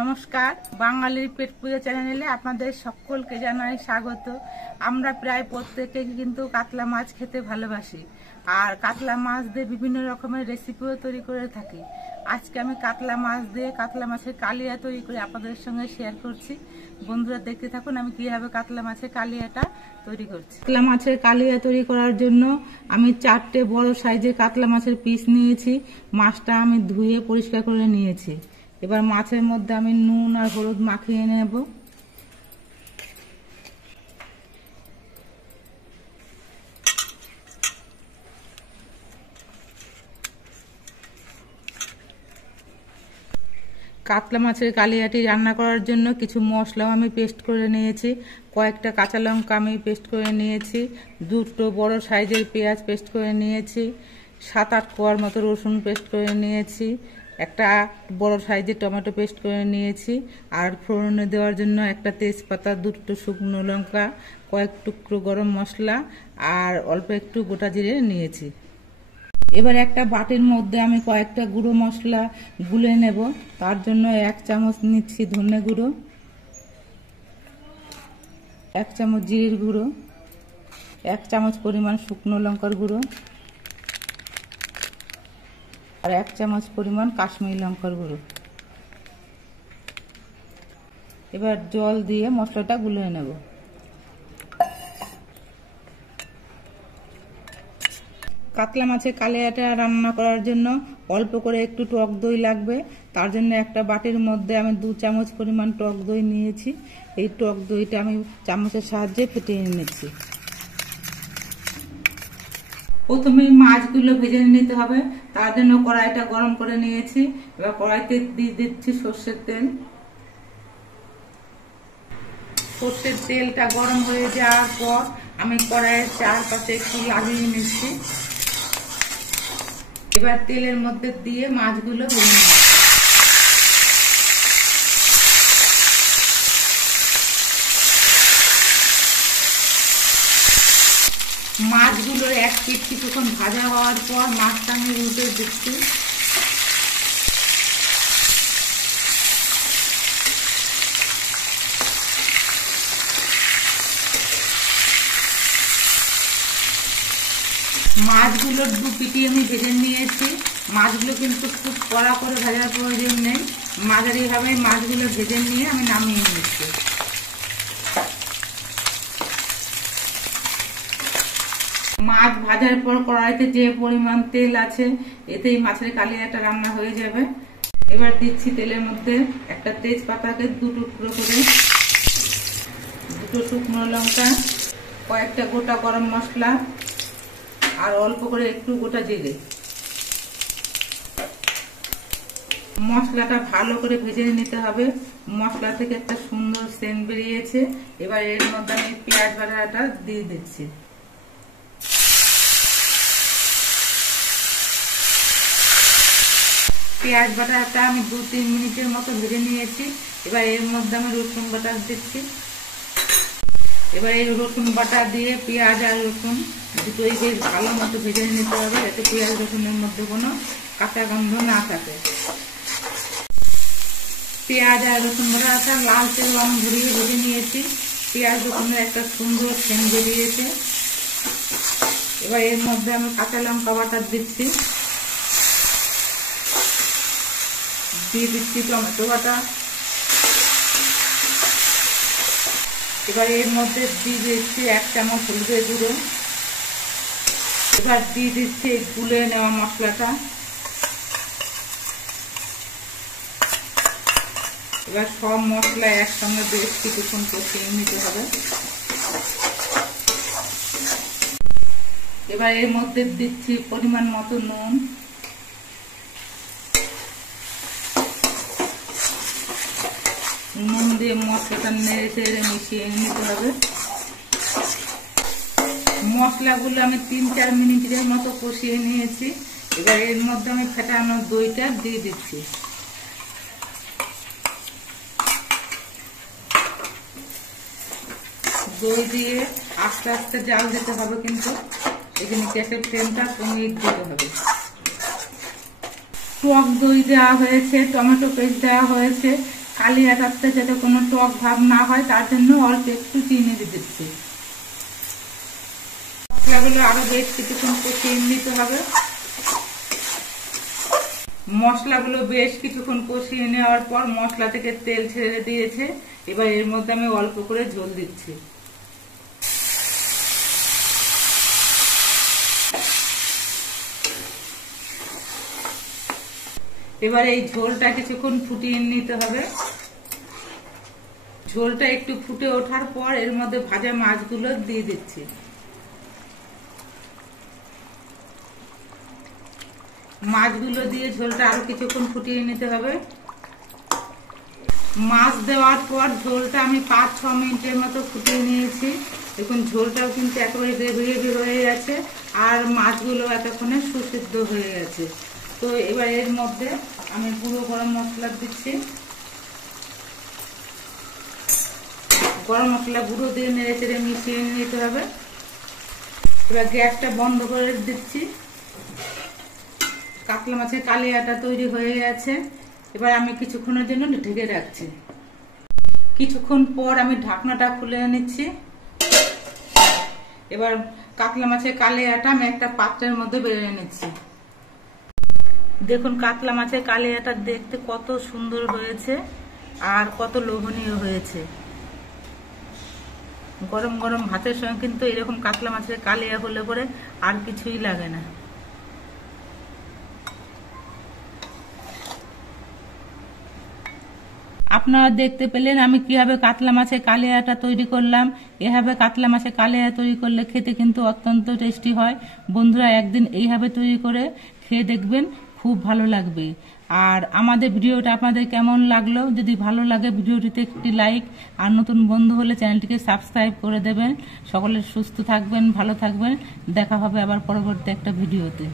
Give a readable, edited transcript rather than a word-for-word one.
নমস্কার, বাঙালির পেট পূজা চ্যানেলে আপনাদের সকলকে জানাই স্বাগত। আমরা প্রায় প্রত্যেকেই কিন্তু কাতলা মাছ খেতে ভালোবাসি, আর কাতলা মাছ দিয়ে বিভিন্ন রকমের রেসিপিও তৈরি করে থাকি। আজকে আমি কাতলা মাছ দিয়ে কাতলা মাছের কালিয়া তৈরি করে আপনাদের সঙ্গে শেয়ার করছি। বন্ধুরা দেখতে থাকুন আমি কিভাবে কাতলা মাছের কালিয়াটা তৈরি করছি। কাতলা মাছের কালিয়া তৈরি করার জন্য আমি 4টে বড় সাইজের কাতলা মাছের পিস নিয়েছি। মাছটা আমি ধুয়ে পরিষ্কার করে নিয়েছি। এবার মাছের মধ্যে আমি নুন আর হলুদ মাখিয়ে নেব। কাতলা মাছের কালিয়াটি রান্না করার জন্য কিছু মশলাও আমি পেস্ট করে নিয়েছি। কয়েকটা কাঁচা লঙ্কা আমি পেস্ট করে নিয়েছি, 2টো বড় সাইজের পেঁয়াজ পেস্ট করে নিয়েছি, 7-8 কোয়ার মতো রসুন পেস্ট করে নিয়েছি, একটা বড় সাইজের টমেটো পেস্ট করে নিয়েছি, আর ফোড়নে দেওয়ার জন্য একটা তেজপাতা, 2টো শুকনো লঙ্কা, কয়েক টুকরো গরম মশলা আর অল্প একটু গোটা জিরে নিয়েছি। এবার একটা বাটির মধ্যে আমি কয়েকটা গুঁড়ো মশলা গুলে নেব। তার জন্য 1 চামচ নিচ্ছি ধনে গুঁড়ো, 1 চামচ জিরের গুঁড়ো, 1 চামচ পরিমাণ শুকনো লঙ্কার গুঁড়ো আর 1 চামচ পরিমাণ কাশ্মীরি লঙ্কার গুঁড়ো। এবার জল দিয়ে মশলাটা গুলে নেব। কাতলা মাছের কালিয়াটা রান্না করার জন্য অল্প করে একটু টক দই লাগবে। তার জন্য একটা বাটির মধ্যে আমি 2 চামচ পরিমাণ টক দই নিয়েছি। এই টক দইটা আমি চামচের সাহায্যে ফেটিয়ে নিচ্ছি। প্রথমে মাছগুলো ভেজে নিতে হবে। তার জন্য কড়াইটা গরম করে নিয়েছি। এবার কড়াইতে দিয়ে দিচ্ছি সর্ষের তেল। সর্ষের তেলটা গরম হয়ে যাওয়ার পর আমি কড়াইয়ের চারপাশে একটু লাগিয়ে নিচ্ছি। এবার তেলের মধ্যে দিয়ে মাছগুলো ভেজে নেব। মাছগুলোর এক পিঠ কিছুক্ষণ ভাজা হওয়ার পর মাছটা আমি উল্টে দিচ্ছি। মাছগুলোর 2 পিঠি আমি ভেজে নিয়েছি। মাছগুলো কিন্তু খুব কড়া করে ভাজার প্রয়োজন নেই, মাঝারিভাবে মাছগুলো ভেজে নিয়ে আমি নামিয়ে নিচ্ছি। মাছ ভাজার পর কড়াইতে যে পরিমাণ তেল আছে এতেই মাছের কালিয়াটা রান্না হয়ে যাবে। এবার দিচ্ছি তেলের মধ্যে একটা তেজপাতাকে 2 টুকরো করে, 2টো শুকনো লঙ্কা, কয়েকটা গোটা গরম মশলা আর অল্প করে একটু গোটা জিরে। মশলাটা ভালো করে ভেজে নিতে হবে। মশলা থেকে একটা সুন্দর সেন্ট বেরিয়েছে। এবার এর মধ্যে আমি পেঁয়াজ বাটাটা দিয়ে দিচ্ছি। পেঁয়াজ বাটাটা আমি 2-3 মিনিটের মতো ভেজে নিয়েছি। এবার এর মধ্যে আমি রসুন বাটা দিচ্ছি। এবার এই রসুন বাটা দিয়ে পেঁয়াজ আর রসুন দুটোই বেশ ভালো মতো ভেজে নিতে হবে, যাতে পেঁয়াজ রসুনের মধ্যে কোনো কাঁচা গন্ধ না থাকে। পেঁয়াজ আর রসুন বাটাটা লালচে রং ধরিয়ে ভেজে নিয়েছি। পেঁয়াজ রসুনের একটা সুন্দর সেন্ট বেরিয়েছে। এবার এর মধ্যে আমি কাঁচা লঙ্কা বাটা দিচ্ছি, দিয়ে দিচ্ছি টমেটো বাটা। এবার এর মধ্যে দিয়ে দিচ্ছি 1 চামচ হলুদের গুঁড়ো। এবার দিয়ে দিচ্ছি গুলে নেওয়া মশলাটা। এবার সব মশলা একসঙ্গে বেশ কিছুক্ষণ কষিয়ে নিতে হবে। এবার এর মধ্যে দিচ্ছি পরিমাণ মতো নুন। নুন দিয়ে মশলাটা নেড়ে চেড়ে মিশিয়ে নিতে হবে। মশলাগুলো আমি 3-4 মিনিটের মতো কষিয়ে নিয়েছি। এবার এর মধ্যে আমি ফেটানো দইটা দিয়ে দিচ্ছি। দই দিয়ে আস্তে আস্তে জাল দিতে হবে, কিন্তু এখানে গ্যাসের ফ্লেমটা কমিয়ে দিতে হবে। টক দই দেওয়া হয়েছে, টমেটো পেস্ট দেওয়া হয়েছে। কালিয়াটাতে যাতে কোনো টক ভাব না হয় তার জন্য অল্প একটু চিনি দিয়ে দিচ্ছি। মশলাগুলো আরো বেশ কিছুক্ষণ কষিয়ে নিতে হবে। মশলাগুলো বেশ কিছুক্ষণ কষিয়ে নেওয়ার পর মশলা থেকে তেল ছেড়ে দিয়েছে। এবার এর মধ্যে আমি অল্প করে ঝোল দিচ্ছি। এবার এই ঝোলটা কিছুক্ষণ ফুটিয়ে নিতে হবে। ঝোলটা একটু ফুটে ওঠার পর এর মধ্যে ভাজা মাছগুলো দিয়ে দিচ্ছি। মাছগুলো দিয়ে ঝোলটা আরো কিছুক্ষণ ফুটিয়ে নিতে হবে। মাছ দেওয়ার পর ঝোলটা আমি 5-6 মিনিটের মতো ফুটিয়ে নিয়েছি। দেখুন ঝোলটাও কিন্তু একেবারে গ্রেভি হয়ে গেছে আর মাছগুলো এতক্ষণে সুসিদ্ধ হয়ে গেছে। তো এবার এর মধ্যে আমি গুঁড়ো গরম মশলা দিচ্ছি। গরম মশলা গুঁড়ো দিয়ে নেড়ে চেড়ে মিশিয়ে নিতে হবে। এবার গ্যাসটা বন্ধ করে দিচ্ছি। কাতলা মাছের কালিয়াটা তৈরি হয়ে গেছে। এবার আমি কিছুক্ষণের জন্য ঢেকে রাখছি। কিছুক্ষণ পর আমি ঢাকনাটা খুলে নিচ্ছি। এবার কাতলা মাছের কালিয়াটা আমি একটা পাত্রের মধ্যে বেড়ে নিচ্ছি। দেখুন কাতলা মাছের কালিয়াটা দেখতে কত সুন্দর হয়েছে আর কত লোভনীয় হয়েছে। গরম গরম ভাতের সঙ্গে কিন্তু এরকম কাতলা মাছের কালিয়া হলে পরে আর কিছুই লাগে না। আপনারা দেখতে পেলেন আমি কিভাবে কাতলা মাছের কালিয়াটা তৈরি করলাম। এভাবে কাতলা মাছের কালিয়া তৈরি করলে খেতে কিন্তু অত্যন্ত টেস্টি হয়। বন্ধুরা একদিন এইভাবে তৈরি করে খেয়ে দেখবেন, খুব ভালো লাগবে। আর আমাদের ভিডিওটা আপনাদের কেমন লাগলো, যদি ভালো লাগে ভিডিওটিতে একটি লাইক, আর নতুন বন্ধু হলে চ্যানেলটিকে সাবস্ক্রাইব করে দেবেন। সকলে সুস্থ থাকবেন, ভালো থাকবেন। দেখা হবে আবার পরবর্তী একটা ভিডিওতে।